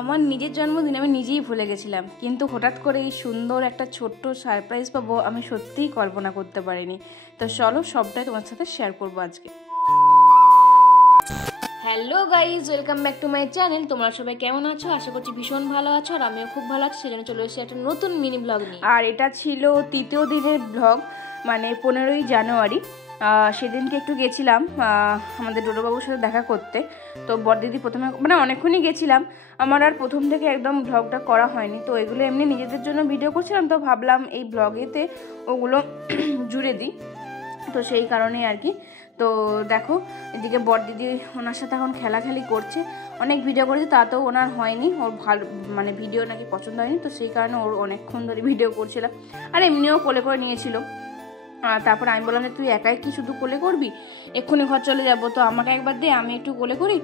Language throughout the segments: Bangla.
আমার নিজের জন্মদিন আমি নিজেই ভুলে গেছিলাম, কিন্তু হঠাৎ করে এই সুন্দর একটা ছোট্ট সারপ্রাইজ পাবো আমি সত্যিই কল্পনা করতে পারিনি। তো চলো সবটাই তোমার সাথে শেয়ার করবো আজকে। Hello guys, welcome back to my channel. তোমরা সবাই কেমন আছো? আশা করছি ভীষণ ভালো আছো, আর আমিও খুব ভালো আছি। সেজন্য চলে এসেছি একটা নতুন মিনি ব্লগ নিয়ে। আর এটা ছিল তৃতীয় দিনের ব্লগ, মানে 15ই জানুয়ারি। সেদিনকে একটু গেছিলাম আমাদের ডোডোবাবুর সাথে দেখা করতে। তো বড়দিদি প্রথমে মানে অনেকক্ষণই গেছিলাম, আমার আর প্রথম থেকে একদম ব্লগটা করা হয়নি। তো এগুলো এমনি নিজেদের জন্য ভিডিও করছিলাম, তো ভাবলাম এই ব্লগেতে ওগুলো জুড়ে দিই, তো সেই কারণেই আর কি। তো দেখো এদিকে বড়দিদি ওনার সাথে এখন খেলাখেলি করছে। অনেক ভিডিও করেছে, তাতেও ওনার হয়নি, ওর ভালো মানে ভিডিও নাকি পছন্দ হয়নি, তো সেই কারণে ওর অনেকক্ষণ ধরে ভিডিও করছিলাম। আর এমনিও কোলে করে নিয়েছিল। তারপর আমি বললাম যে তুই একাই কি শুধু কোলে করবি, এক্ষুনি ঘর চলে যাবো, তো আমাকে একবার দে, আমি একটু কোলে করি।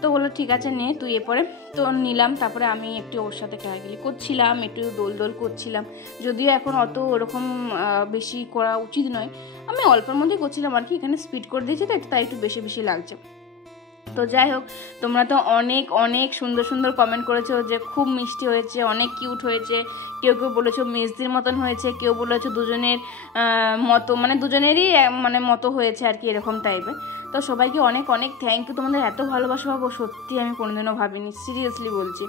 তো বললো ঠিক আছে নে তুই। এরপরে তো নিলাম, তারপরে আমি একটু ওর সাথে খেলাখেলি করছিলাম, একটু দোল করছিলাম। যদিও এখন অত ওরকম বেশি করা উচিত নয়, আমি অল্পের মধ্যেই করছিলাম আর কি। এখানে স্পিড করে দিয়েছি তো তাই একটু বেশি বেশি লাগছে। তো যাই হোক, তোমরা তো অনেক অনেক সুন্দর সুন্দর কমেন্ট করেছো যে খুব মিষ্টি হয়েছে, অনেক কিউট হয়েছে। কেউ কেউ বলেছো মেজদির মতন হয়েছে, কেউ বলেছো দুজনের মতো, মানে দুজনেরই মানে মতো হয়েছে আর কি, এরকম টাইপের। তো সবাইকে অনেক অনেক থ্যাংক ইউ, তোমাদের এত ভালোবাসা পাবো সত্যি আমি কোনোদিনও ভাবিনি, সিরিয়াসলি বলছি।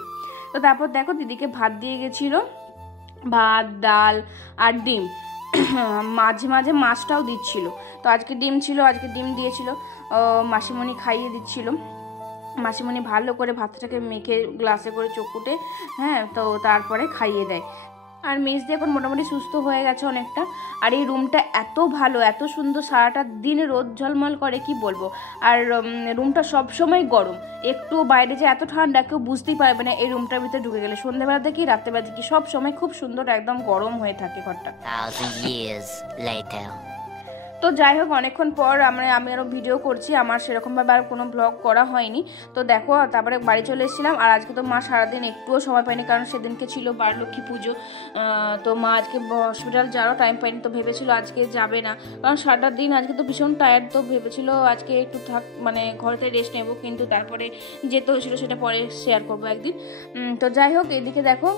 তো তারপর দেখো দিদিকে ভাত দিয়ে গেছিলো, ভাত ডাল আর ডিম, মাঝে মাঝে মাছটাও দিচ্ছিল। তো আজকে ডিম ছিল, আজকে ডিম দিয়েছিল, মাসিমণি খাইয়ে দিচ্ছিল। মাসিমণি ভালো করে ভাতটাকে মেখে গ্লাসে করে চকুটে, হ্যাঁ, তো তারপরে খাইয়ে দেয়। আর মেজদি এখন মোটামুটি সুস্থ হয়ে গেছে অনেকটা। আর এই রুমটা এত ভালো, এত সুন্দর, সারাটা দিন রোদ ঝলমল করে কি বলবো। আর রুমটা সবসময় গরম, একটু বাইরে যে এত ঠান্ডা কেউ বুঝতেই পারবে না এই রুমটার ভিতরে ঢুকে গেলে। সন্ধ্যেবেলা দেখি রাত্রেবেলা দেখি সব সময় খুব সুন্দর একদম গরম হয়ে থাকে ঘরটা। তো যাই হোক, অনেকক্ষণ পর আমি আরও ভিডিও করছি, আমার সেরকমভাবে আর কোনো ব্লগ করা হয়নি। তো দেখো তারপরে বাড়ি চলে এসেছিলাম। আর আজকে তো মা সারাদিন একটুও সময় পায়নি, কারণ সেদিনকে ছিল বারলক্ষ্মী পুজো। তো মা আজকে হসপিটাল যাওয়ারও টাইম পায়নি, তো ভেবেছিল আজকে যাবে না, কারণ সারাটা দিন আজকে তো ভীষণ টায়ার্ড। তো ভেবেছিল আজকে একটু থাক, মানে ঘরেতে রেস্ট নেবো, কিন্তু তারপরে যেতে হয়েছিল, সেটা পরে শেয়ার করবো একদিন। তো যাই হোক, এদিকে দেখো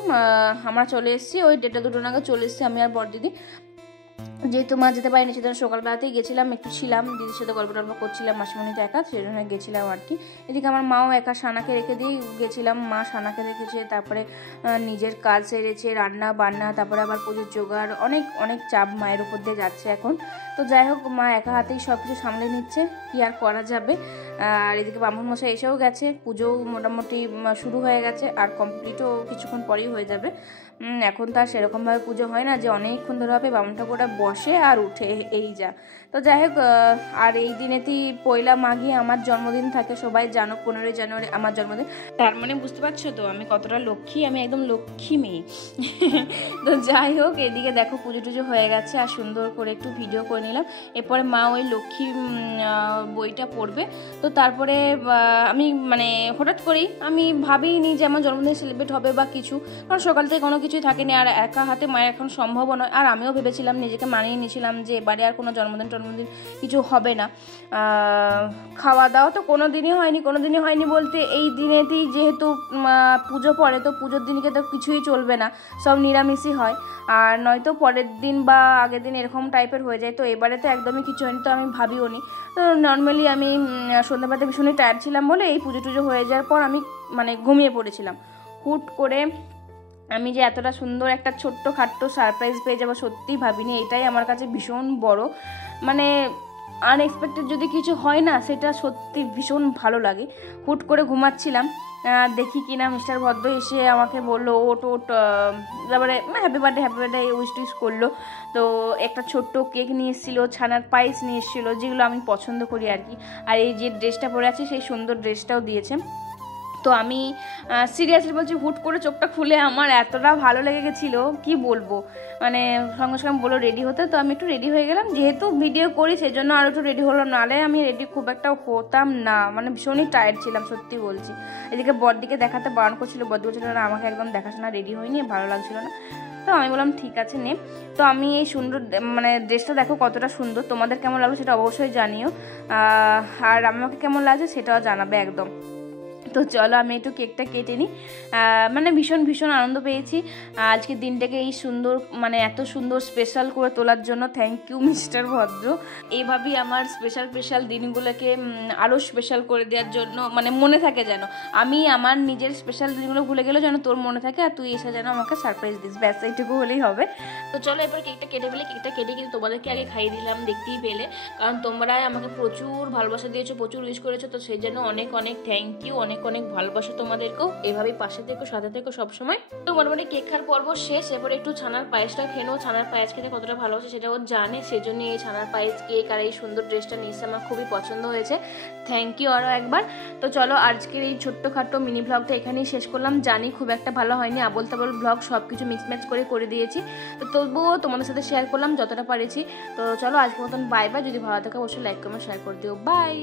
আমরা চলে এসেছি, ওই 1:30-2 নাগাদ চলে এসেছি আমি আর বড়দিদি। যেহেতু মা যেতে পারিনি সেদিন সকালবেলাতেই গেছিলাম, একটু ছিলাম দিদির সাথে গল্প টল্প করছিলাম, মাসিমণি তো একা, সেই জন্য গেছিলাম আর কি। এদিকে আমার মাও একা, সানাকে রেখে দিয়ে গেছিলাম, মা সানাকে রেখেছে, তারপরে নিজের কাজ সেরেছে, রান্না বান্না, তারপরে আবার পুজোর জোগাড়, অনেক অনেক চাপ মায়ের উপর দিয়ে যাচ্ছে এখন। তো যাই হোক, মা একা হাতেই সব কিছু সামলে নিচ্ছে, কি আর করা যাবে। আর এদিকে ব্রাহ্মণ মশাই এসেও গেছে, পুজোও মোটামুটি শুরু হয়ে গেছে, আর কমপ্লিটও কিছুক্ষণ পরেই হয়ে যাবে। এখন তো আর সেরকমভাবে পুজো হয় না যে অনেকক্ষণ ধরে হবে, বামুন ঠাকুরটা বসে আর উঠে, এই যা। তো যাই হোক, আর এই দিনেতেই পয়লা মাঘী আমার জন্মদিন থাকে, সবাই জানো 15ই জানুয়ারি আমার জন্মদিন। তার মানে বুঝতে পারছো তো আমি কতটা লক্ষ্মী, আমি একদম লক্ষ্মী মেয়ে। তো যাই হোক, এদিকে দেখো পুজো টুজো হয়ে গেছে, আর সুন্দর করে একটু ভিডিও করে নিলাম। এরপরে মা ওই লক্ষ্মী বইটা পড়বে। তো তারপরে আমি মানে হঠাৎ করেই আমি ভাবিনি যে আমার জন্মদিন সেলিব্রেট হবে বা কিছু, কারণ সকাল থেকে কোনো কিছুই থাকেনি, আর একা হাতে মায়ের এখন সম্ভবও নয়। আর আমিও ভেবেছিলাম, নিজেকে মানিয়ে নিয়েছিলাম যে এবারে আর কোনো জন্মদিন কিছু হবে না। খাওয়া দাওয়া তো কোনো দিনই হয়নি বলতে এই দিনেতেই যেহেতু পুজো পড়ে, তো পুজোর দিনকে তো কিছুই চলবে না, সব নিরামিষই হয়। আর নয়তো পরের দিন বা আগের দিন এরকম টাইপের হয়ে যায়। তো এবারে তো একদমই কিছু হয়নি, তো আমি ভাবিও নি। তো নর্মালি আমি সন্ধ্যাবেলাতে ভীষণই টায়ার্ড ছিলাম বলে এই পুজো টুজো হয়ে যাওয়ার পর আমি মানে ঘুমিয়ে পড়েছিলাম। হুট করে আমি যে এতটা সুন্দর একটা ছোট্ট খাট্ট সারপ্রাইজ পেয়ে যাবো সত্যিই ভাবিনি। এটাই আমার কাছে ভীষণ বড়, মানে আনএক্সপেক্টেড যদি কিছু হয় না, সেটা সত্যি ভীষণ ভালো লাগে। হুট করে ঘুমাচ্ছিলাম, দেখি কিনা মিস্টার ভদ্র এসে আমাকে বললো ওট, তারপরে হ্যাপি বার্থডে উইশ টুইশ করলো। তো একটা ছোট্ট কেক নিয়ে এসেছিলো, ছানার পায়েস নিয়ে এসেছিলো, যেগুলো আমি পছন্দ করি আর কি। আর এই যে ড্রেসটা পরে আছি সেই সুন্দর ড্রেসটাও দিয়েছে। তো আমি সিরিয়াসলি বলছি, হুট করে চোখটা খুলে আমার এতটা ভালো লেগে গেছিলো কি বলবো, মানে সঙ্গে সঙ্গে বলো রেডি হতে, তো আমি একটু রেডি হয়ে গেলাম, যেহেতু ভিডিও করি সেই জন্য আরও একটু রেডি হলাম, নাহলে আমি রেডি খুব একটা হতাম না, মানে ভীষণই টায়ার্ড ছিলাম সত্যি বলছি। এদিকে বড়দিকে দেখাতে বারণ করছিল, বড়দি বলছিল না আমাকে একদম দেখাশোনা রেডি হয়নি, ভালো লাগছিল না। তো আমি বললাম ঠিক আছে নে। তো আমি এই সুন্দর মানে ড্রেসটা দেখো কতটা সুন্দর, তোমাদের কেমন লাগলো সেটা অবশ্যই জানিও, আর আমাকে কেমন লাগছে সেটাও জানাবে একদম। তো চলো আমি একটু কেকটা কেটে নিই। মানে ভীষণ ভীষণ আনন্দ পেয়েছি আজকের দিনটাকে এই সুন্দর মানে এত সুন্দর স্পেশাল করে তোলার জন্য। থ্যাংক ইউ মিস্টার ভদ্র, এইভাবেই আমার স্পেশাল দিনগুলোকে আরও স্পেশাল করে দেওয়ার জন্য, মানে মনে থাকে যেন আমি আমার নিজের স্পেশাল দিনগুলো ভুলে গেলেও যেন তোর মনে থাকে আর তুই এসে যেন আমাকে সারপ্রাইজ দিস, ব্যাস এইটুকু হলেই হবে। তো চলো এবার কেকটা কেটে ফেলে। কেকটা কেটে কিন্তু তোমাদেরকে আগে খাইয়ে দিলাম, দেখতেই পেলে, কারণ তোমরাই আমাকে প্রচুর ভালোবাসা দিয়েছো, প্রচুর উইশ করেছো, তো সেই জন্য অনেক অনেক থ্যাংক ইউ, অনেক অনেক ভালোবাসা তোমাদেরকেও। এভাবেই পাশে থেকো, সাথে থেকো সবসময়। তো মোটামুটি কেক খাওয়ার পর্ব শেষ, এরপরে একটু ছানার পায়েসটা খেয়ে নেবো। ছানার পায়েস খেতে কতটা ভালোবাসে সেটা ও জানে, সেই জন্য এই ছানার পায়েস কেক আর এই সুন্দর ড্রেসটা নিয়েছে, আমার খুবই পছন্দ হয়েছে। থ্যাংক ইউ আরও একবার। তো চলো আজকের এই ছোট্টখাট্টো মিনি ব্লগটা এখানেই শেষ করলাম। জানি খুব একটা ভালো হয়নি, আবোল তাবোল ব্লগ সব কিছু মিক্স ম্যাচ করে দিয়েছি, তো তবুও তোমাদের সাথে শেয়ার করলাম যতটা পারেছি। তো চলো আজকের মতন বাই বাই। যদি ভালো থাকে অবশ্যই লাইক কমেন্ট শেয়ার করে দিও। বাই।